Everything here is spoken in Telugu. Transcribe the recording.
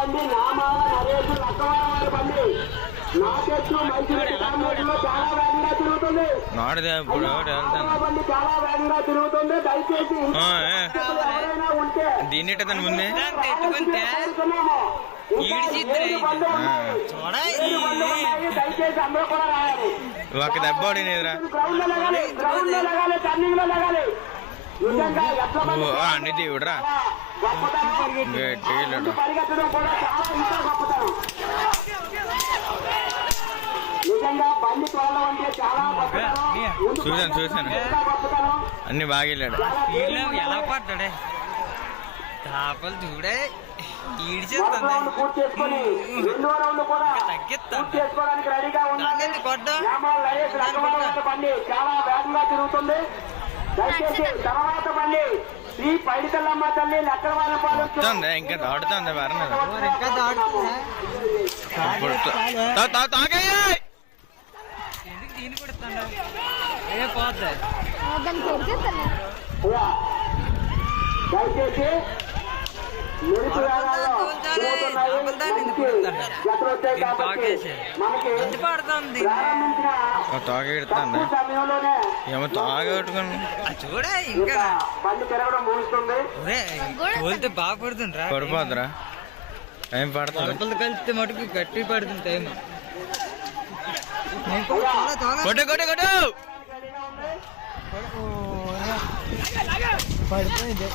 బండి నా మామ నరేష్ లక్కవాడ వారి నా చెట్లు మంచి చాలా వేగంగా తిరుగుతుంది. చాలా వేగంగా తిరుగుతుంది. దయచేసి ఉంటే ముందే. ఒక దెబ్బ ఓడినదిరా గ్రౌండ్లో లగాలి గ్రౌండ్లో లగాలి టర్నింగ్లో లగాలి. అన్ని దేవుడురా. గట్టిగా చూశాను, చూశాను. అన్ని బాగా వెళ్ళాడు. చాలా వీళ్ళు ఎలా పడ్డాడే? తాపలు చూడే. మొదటి ఈడ్చేస్తుంది రౌండ్ పూర్తి చేసుకొని రెండో రౌండ్ కూడా తగ్గిస్తా. పూర్తి చేసుకోవడానికి రెడీగా ఉండాలి దాన్ని కొట్టు. చాలా వేగంగా తిరుగుతుంది. ఇంకా దాడుతుంది తా- తాగయ్య! దీన్ని కొడుతుండ ఏ పోద్ది దయచేసి మెరుపు వేగాల్లో తిరుగుతున్నాయి. మంచి జతలు వచ్చాయి కాబట్టి తాగేసి. మనకి మంచి పడుతుంది. ప్రారంభించిన ఓ తాగ ఎడుతుంది? తక్కువ సమయంలోనే ఏమో తాగట్టుకుని చూడే ఇంకా. తోలితే బాగా పడుతుండ్రా ఏం పడుతుంది? కలిస్తే మటుకు గట్టి పడుతుంది టైం కొట్టు కొట్టు కొట్టు! పడిపోయింది.